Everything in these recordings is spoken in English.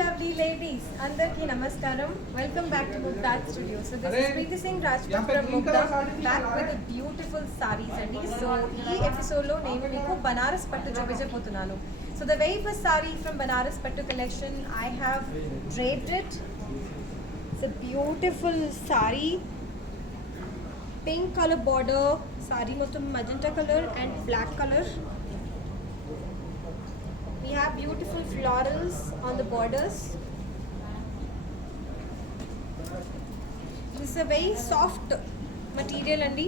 lovely ladies. Andarki namaskaram. Welcome back to Mugdad Studio. So this is Preeti Singh Rajput from Mugda, back with a beautiful sarees andi. So ee episode lo nenu meeku Banaras Pattu చూపించబోతున్నాను. So the very first saree from Banaras Pattu collection, I have draped it. It's a beautiful saree. Pink color border, saree mottham magenta color and black color. We have beautiful florals on the borders. This is a very soft material and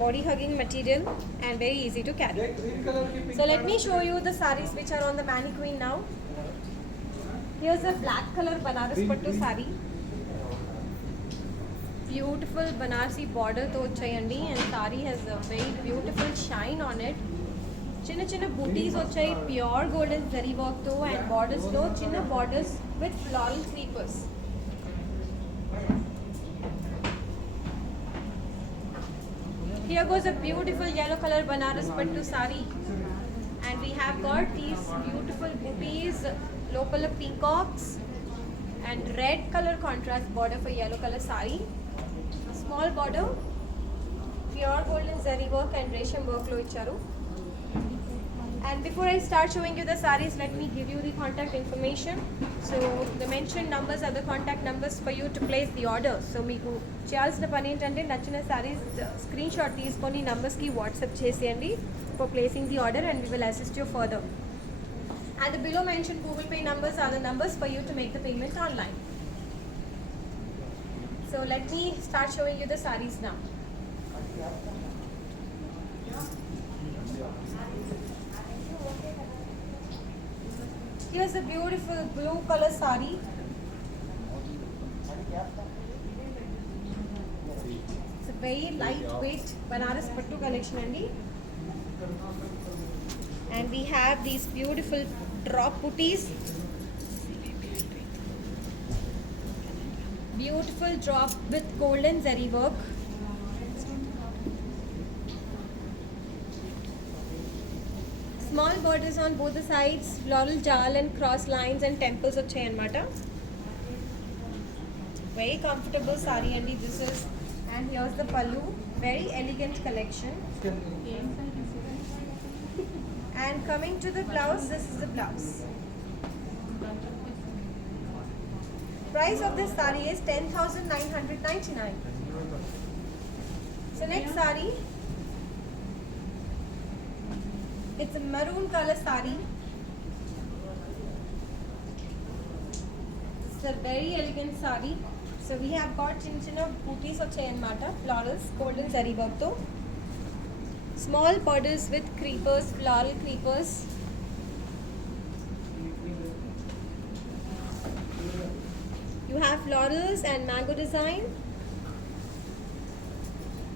body hugging material and very easy to carry. So let me show you the sarees which are on the mannequin now. Here's a black color Banaras Pattu saree. Beautiful Banarsi border to vachayandi and saree has a very beautiful shine on it. చిన్న చిన్న బూటీస్ వచ్చాయి pure golden zari work తో and borders లో చిన్న borders with floral creepers. Here goes a beautiful yellow color Banaras Pattu saree and we have got these beautiful booties, local peacocks and red color contrast border for yellow color saree. Small border, pure golden zari work and resham work lo icharu. And before I start showing you the sarees, let me give you the contact information. So the mentioned numbers are the contact numbers for you to place the order. So meeku cheyalsina pani entante nachina sarees screenshot teeskoni numbers ki WhatsApp cheseyandi for placing the order and we will assist you further. And the below mentioned Google Pay numbers are the numbers for you to make the payment online. So let me start showing you the sarees now. Here's a beautiful blue color saree. It's a very lightweight Banaras Pattu collection andi. And we have these beautiful drop booties. Beautiful drop with golden zari work. Small borders on both the sides, floral jal and cross lines and temples వచ్చాయి అన్నమాట. Very comfortable saree and this is, and here's the pallu, very elegant collection. And coming to the blouse, this is the blouse. Price of this saree is 10,999. So next saree, it's a maroon color saree. It's a very elegant saree. So we have got chinna booties వచ్చాయి అన్నమాట, florals, golden zari work తో. Small borders with creepers, floral creepers. You have florals and mango design.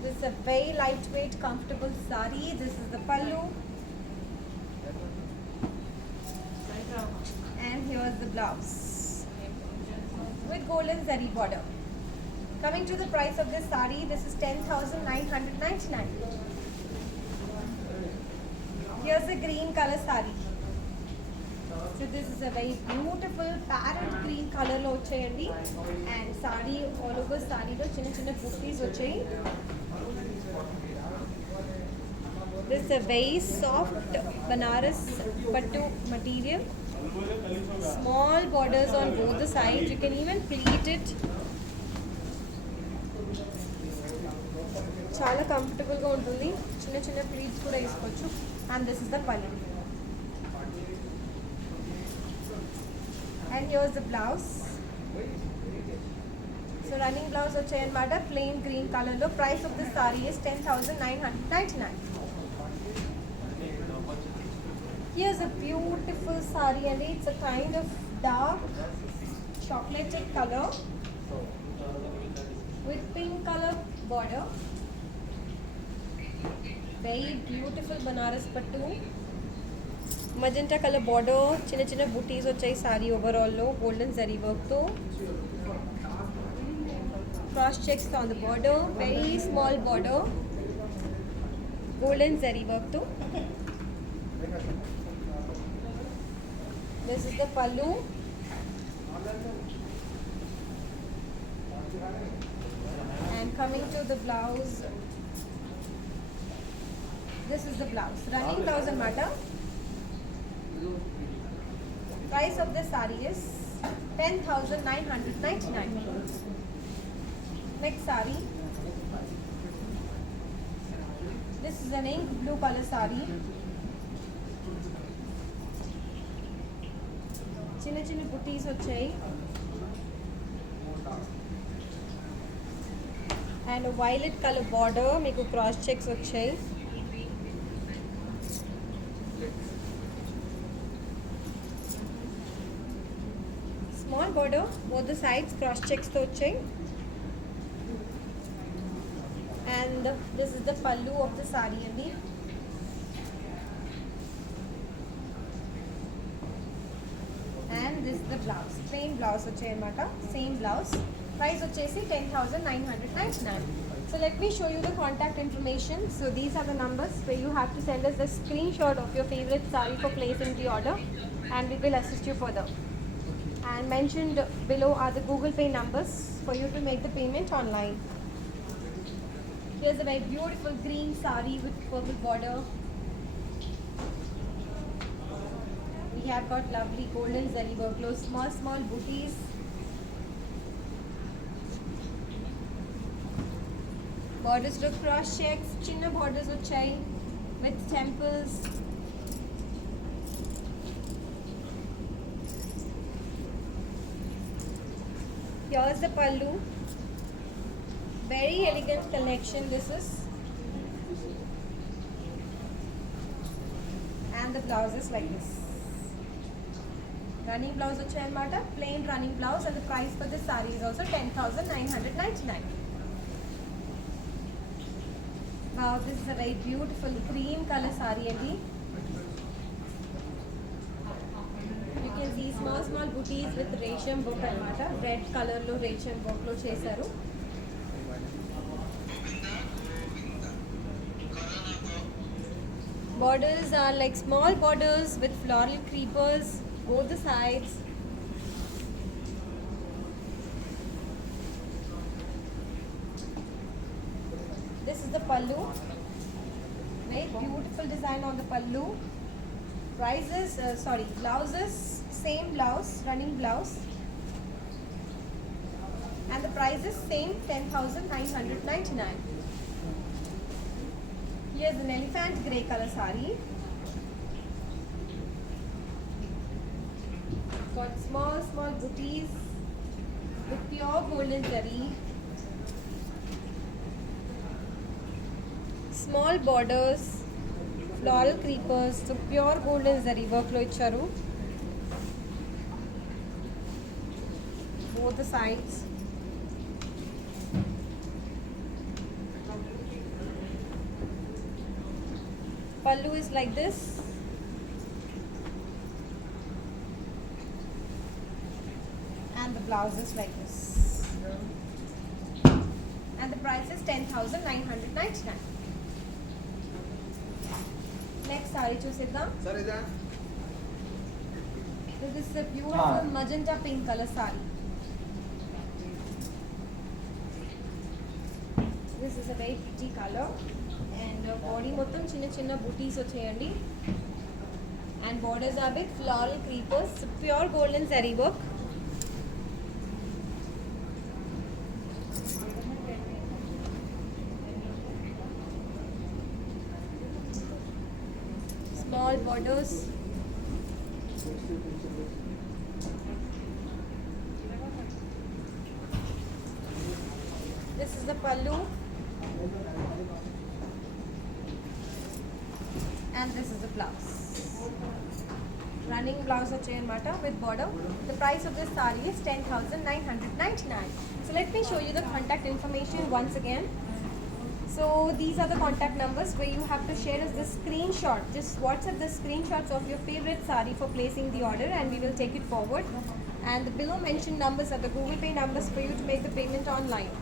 This is a very lightweight, comfortable saree. This is the pallu. And here's the blouse with golden zari border. Coming to the price of this saree, this is 10,999. Here's a green color saree. So this is a very beautiful parrot green color lo vachayandi and saree all over saree lo chinna chinna booties vachayi. This is a very soft Banaras Pattu material. Small borders on both the sides. You can even pleat it. చాలా comfortable గా ఉంటుంది. చిన్న చిన్న pleats కూడా వేసుకోవచ్చు. And this is the pallu. And here's the blouse. So running blouse వచ్చాయి అన్నమాట, plain green color లో. Price of this saree is 10,999. Here's a beautiful saree and it's a kind of dark chocolatey color with pink color border. Very beautiful Banaras Pattu. Magenta color border, chinna chinna booties వచ్చాయి saree overall లో, golden zari work తో. Cross checks on the border, very small border, golden zari work తో. This is the pallu. And coming to the blouse, this is the blouse, running blouse and mata. Price of this saree is 10,999. Next saree, this is an ink blue color saree. చిన్న చిన్న బుటీస్ వచ్చాయి and violet colour border మీకు cross checks వచ్చాయి. Small border both the sides cross చెక్స్తో వచ్చాయి. And this is the pallu of the sari అండి. And this is the blouse, plain blouse వచ్చాయి అన్నమాట, సేమ్ బ్లౌజ్. ప్రైస్ వచ్చేసి 10,999. So let me show you the contact information. So these are the numbers where you have to send us the screenshot of your favorite saree for placing the order and we will assist you further. And mentioned below are the Google Pay numbers for you to make the payment online. Here's a very beautiful green saree with purple border. We have got lovely golden zari work, small booties. Borders look cross checks, chinna borders vachai with temples. Here's the pallu. Very elegant collection this is. And the blouse is like this. Running blouse వచ్చాయి అన్నమాట, plain running blouse, and the price for this saree is also 10,999. Wow, this is a very beautiful cream color saree అండి. You can see small booties with రేషం work అన్నమాట, red colour లో రేషం work లో చేశారు. Borders are like small borders with floral creepers both the sides. This is the pallu. Very beautiful design on the pallu. Prices, blouses, same blouse, running blouse. And the price is same, 10,999. Here's an elephant grey color saree. Got small booties with pure golden zari. Small borders, floral creepers, so pure golden zari work lo icharu. Both the sides. Pallu is like this. And the blouse is like this. And the price is 10,999. Next saree చూసేద్దాం. This is a beautiful magenta pink color saree. This is a very pretty color. And body మొత్తం చిన్న booties వచ్చాయండి. And borders are with floral creepers, pure golden zari work. Small borders. This is the pallu. And this is the blouse. Running blouse వచ్చాయి అన్నమాట with border. The price of this saree is 10,999. So let me show you the contact information once again. So these are the contact numbers where you have to share us the screenshot. Just WhatsApp the screenshots of your favorite saree for placing the order and we will take it forward. And the below mentioned numbers are the Google Pay numbers for you to make the payment online.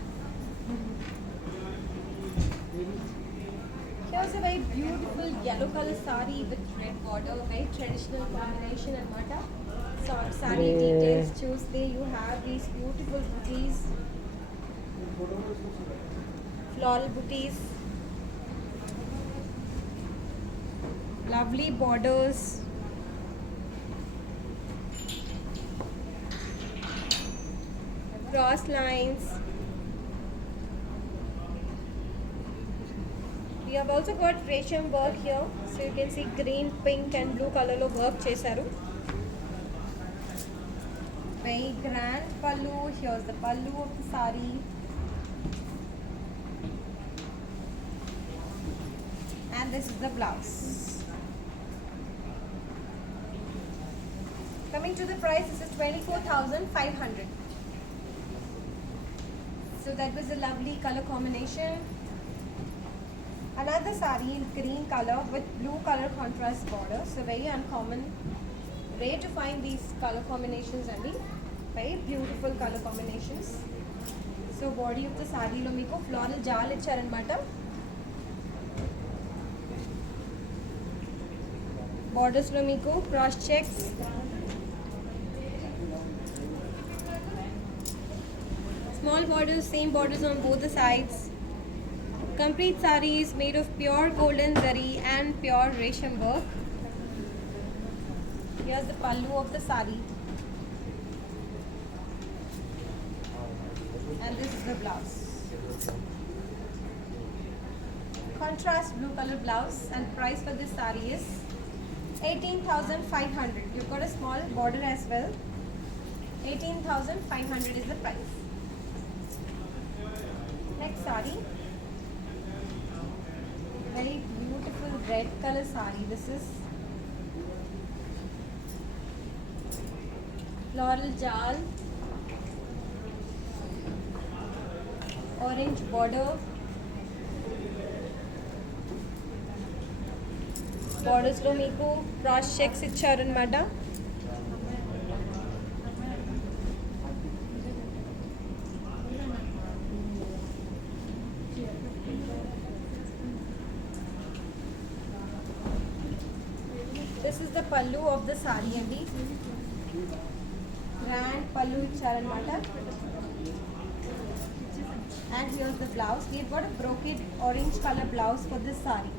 Here's a very beautiful yellow color saree with red border, very traditional combination and mata. So saree details Tuesday, you have these beautiful booties, floral booties, lovely borders, cross lines. We have also got resham work here, so you can see green, pink and blue color lo work chesaru. Very grand pallu. Here's the pallu of the saree. And this is the blouse. Coming to the price, this is 24,500. So that was a lovely color combination. Another saree in green color with blue color contrast border. So very uncommon. Rare to find these color combinations, and very beautiful color combinations. So body of the saree lo meeku floral jal icharanamata. Borders lo meeku cross checks. Small borders, same borders on both the sides. Complete saree is made of pure golden zari and pure resham work. Here's the pallu of the saree. And this is the blouse. Contrast blue color blouse, and price for this saree is 18,500. You've got a small border as well. 18,500 is the price. Next saree. Very beautiful red color saree. This is floral jal, orange border, borders lo meeku cross checks icharanamata. This is the pallu of the saree andi. Grand pallu icharanamata. And here's the blouse. We've got a brocade orange color blouse for this saree.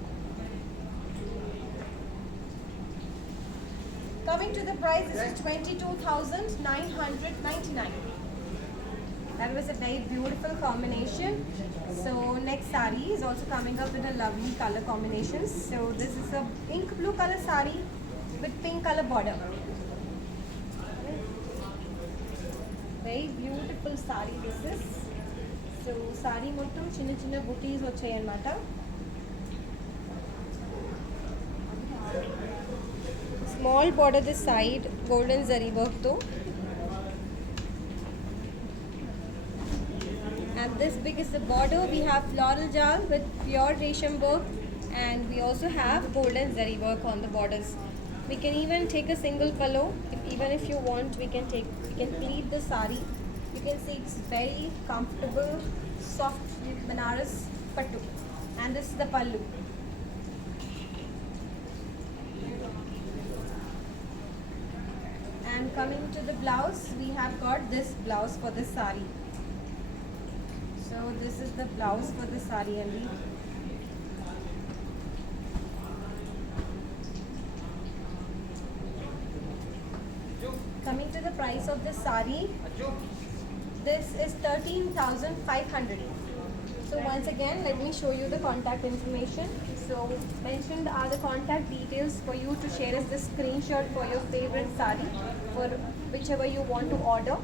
Coming to the price, this is 22,999. That was a very beautiful combination. So next saree is also coming up with a lovely color combinations. So this is a ink blue color saree with pink color border. Very beautiful saree this is. So saree mottam chinna chinna booties vachayi anamata. Small border this side, golden zari work though. And this big is the border. We have floral jal with pure resham work, and we also have golden zari work on the borders. We can even take a single color. Even if you want, we can pleat the sari. You can see it's very comfortable, soft Banaras pattu. And this is the pallu. And coming to the blouse, we have got this blouse for this sari. So this is the blouse for the sari only. Coming to the price of this sari, this is 13,500. So once again, let me show you the contact information. So mentioned are the contact details for you to share us the screenshot for your favorite sari, for whichever you want to order,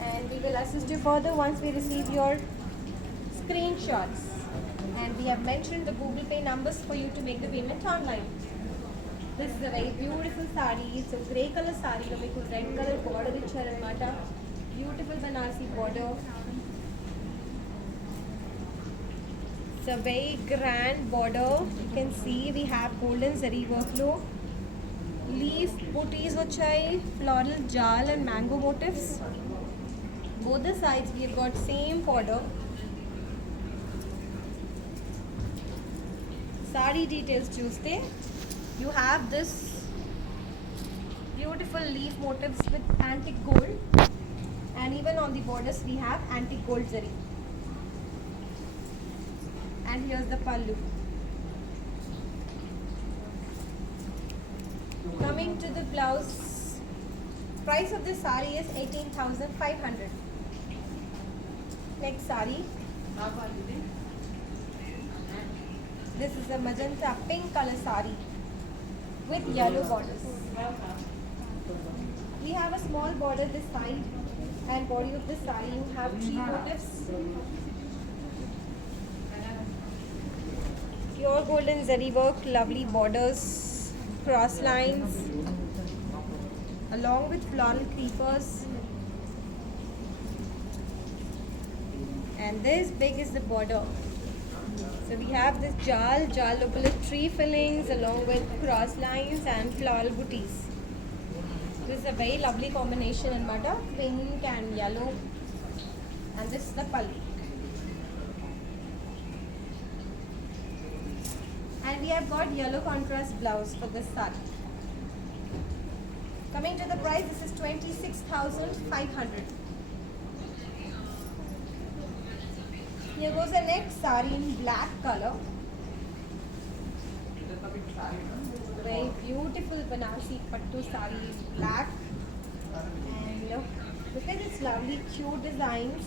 and we will assist you further once we receive your screenshots. And we have mentioned the Google Pay numbers for you to make the payment online. This is a very beautiful sari. It's a grey color sari. Meeku red color border icharanamata. Beautiful Banarsi border. It's a very grand border. You can see we have golden zari workflow. Leaf booties vachayi, floral jal and mango motifs. Both the sides we have got same border. Sari details Tuesday. You have this beautiful beautiful leaf motifs with antique gold, and even on the borders we have antique gold zari. And here's the pallu. Coming to the blouse, price of this sari is 18,500. Next sari. This is a magenta pink color sari with yellow borders. We have a small border this side, and body of this sari you have tree motifs. Pure golden zari work, lovely borders, cross lines, along with floral creepers. And this big is the border. So we have this jal local tree fillings along with cross lines and floral booties. This is a very lovely combination in matter, pink and yellow. And this is the pallu. And we have got yellow contrast blouse for this sari. Coming to the price, this is 26,500. Here goes the next sari in black color. Very beautiful Banarasi Pattu sari in black. And look at its lovely cute designs.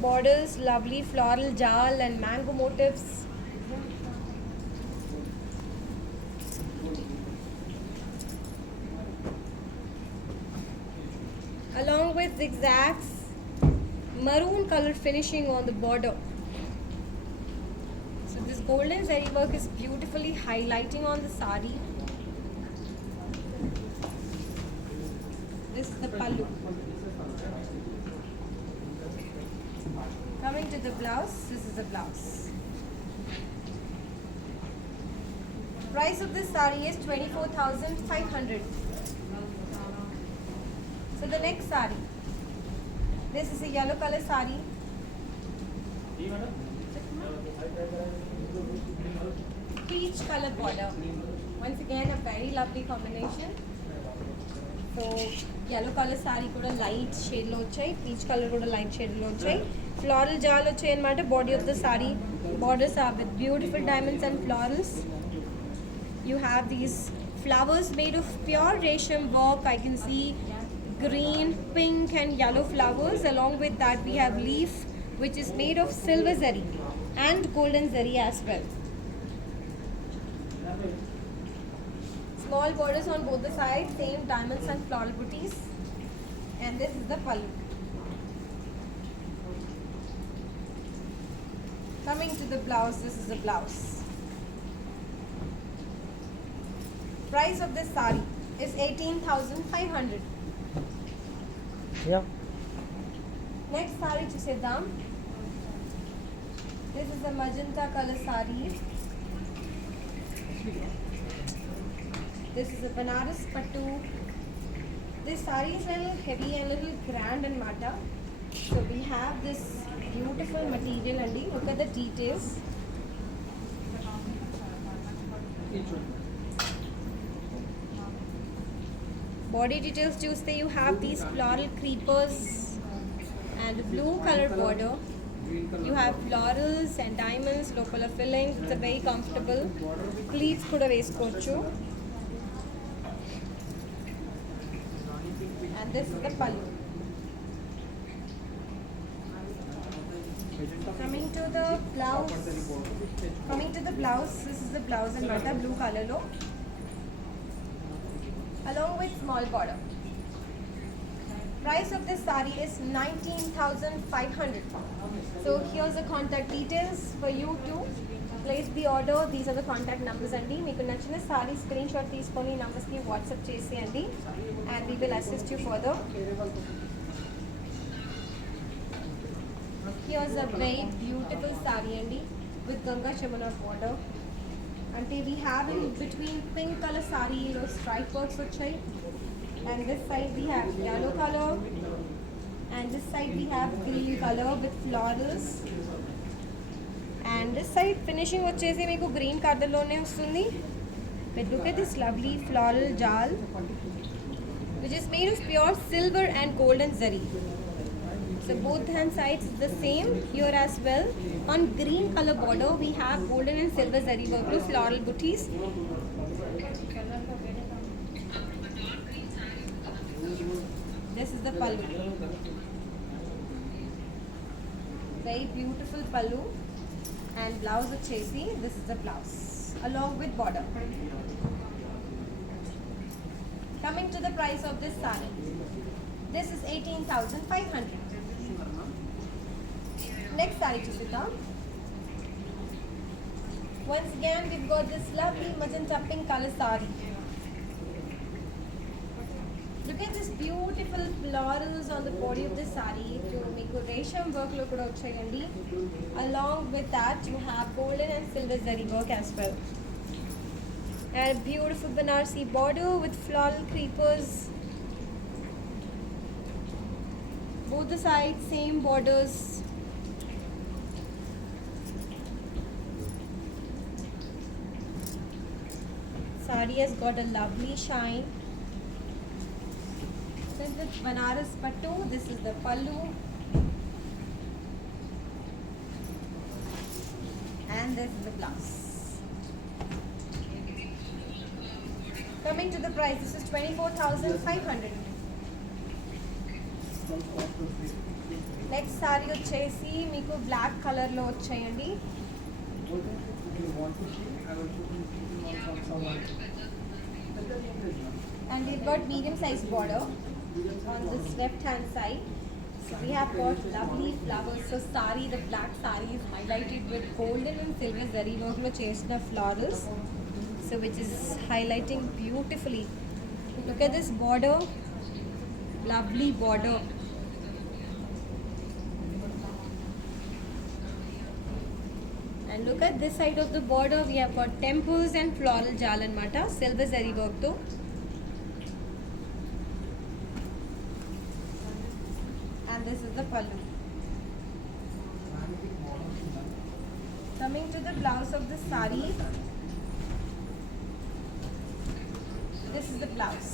Borders, lovely floral jal and mango motifs. Along with zigzags, maroon color finishing on the border. So this golden zari work is beautifully highlighting on the sari. This is the pallu. Coming to the blouse, this is the blouse. Price of this sari is 24,500. So the next sari. This is a yellow color sari. Peach color border. Once again a very lovely combination. So yellow color sari kuda light shade lo vachai, peach color kuda light shade lo vachai. Floral jal vachai anamata. Body of the sari borders are with beautiful diamonds and florals. You have these flowers made of pure resham work. I can see green, pink and yellow flowers. Along with that we have leaf which is made of silver zari and golden zari as well. Small borders on both the sides, same diamonds and floral booties. And this is the pallu. Coming to the blouse, this is the blouse. Price of this sari is 18,500. Yeah. Next sari chusedam. This is a magenta color sari. This is a Banaras Pattu. This sari is a little heavy and a little grand and matter. So we have this beautiful material and look at the details. Body details Tuesday, you have these floral creepers and blue color border. You have florals and diamonds, low color fillings. It's a very comfortable. Pleats kuda veskochu. And this is the pallu. Coming to the blouse, this is the blouse in matter, blue color low, along with small border. Price of this sari is 19,500. So here's the contact details for you to place the order. These are the contact numbers andi. Meeku nachina sari screenshot teeskoni numbers ki WhatsApp cheseyandi and we will assist you further. Here's a very beautiful sari andi with Ganga Chamana border. Ante we have in between pink color sari stripe works vachai. And this side we have yellow color, and this side we have green color with florals. And this side finishing vachesi meeku green color lone vastundi. But look at this lovely floral jal, which is made of pure silver and golden zari. So both hand sides is the same here as well. On green color border, we have golden and silver zari work with floral booties. This is the pallu. Very beautiful pallu and blouse chesi. This is the blouse along with border. Coming to the price of this saree. This is 18,500. Next saree, Chisika. Once again, we've got this lovely magenta pink color saree. Look at this beautiful florals on the body of the saree. To make a resham work look cheyandi. Along with that, you have golden and silver zari work as well. And a beautiful Banarsi border with floral creepers. Both the sides, same borders. Saree has got a lovely shine. This is the Banaras Pattu. This is the pallu. And this is the blouse. Coming to the price, this is 24,500. Next saree వచ్చేసి మీకు black color లో వచ్చేయండి. And we've got medium sized border on this left hand side. So we have got lovely flowers. So saree, the black saree is highlighted with golden and silver zari work lo chesina florals. So which is highlighting beautifully. Look at this border, lovely border. And look at this side of the border, we have got temples and floral jal and mata, silver zari work too. And this is the pallu. Coming to the blouse of the saree. This is the blouse.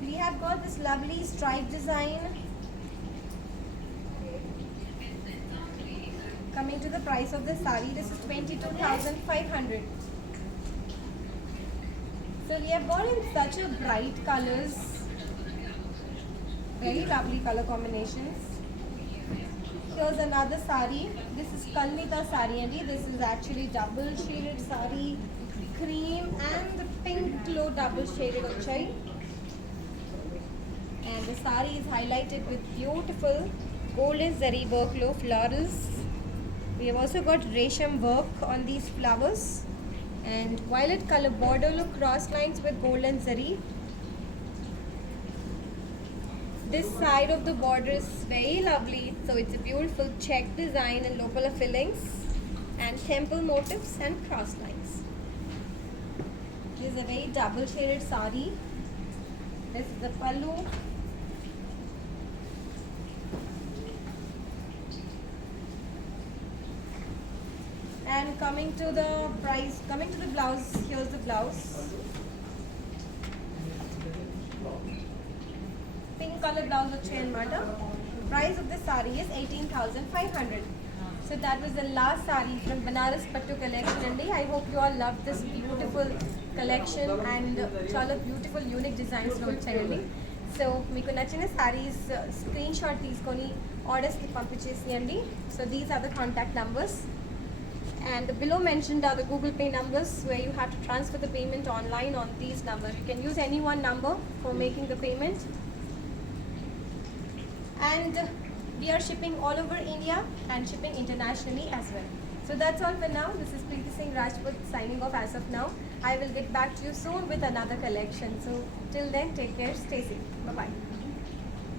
We have got this lovely stripe design. Coming to the price of the saree, this is 22,500. So we have got in such a bright colors, very lovely color combinations. Here's another saree. This is Kalnita saree, and this is actually double shaded saree, cream and the pink glow double shaded ochai. And the saree is highlighted with beautiful golden zari work low florals. We have also got resham work on these flowers and violet color border look cross lines with golden zari. This side of the border is very lovely, so it's a beautiful check design and local fillings and temple motifs and cross lines. This is a very double shaded saree. This is the pallu. And coming to the blouse, here's the blouse. Pink color blouse vacheyannamata. Price of this saree is 18,500. So that was the last saree from Banaras Pattu collection andi. I hope you all loved this beautiful collection and chala beautiful unique designs lo vachayandi. So meeku nachina sarees screenshot teeskoni orders ki panపించేసేయండి. So these are the contact numbers. And the below mentioned are the Google Pay numbers where you have to transfer the payment online on these numbers. You can use any one number for making the payment. And we are shipping all over India and shipping internationally as well. So that's all for now. This is Preeti Singh Rajput signing off as of now. I will get back to you soon with another collection. So till then, take care, stay safe. Bye-bye.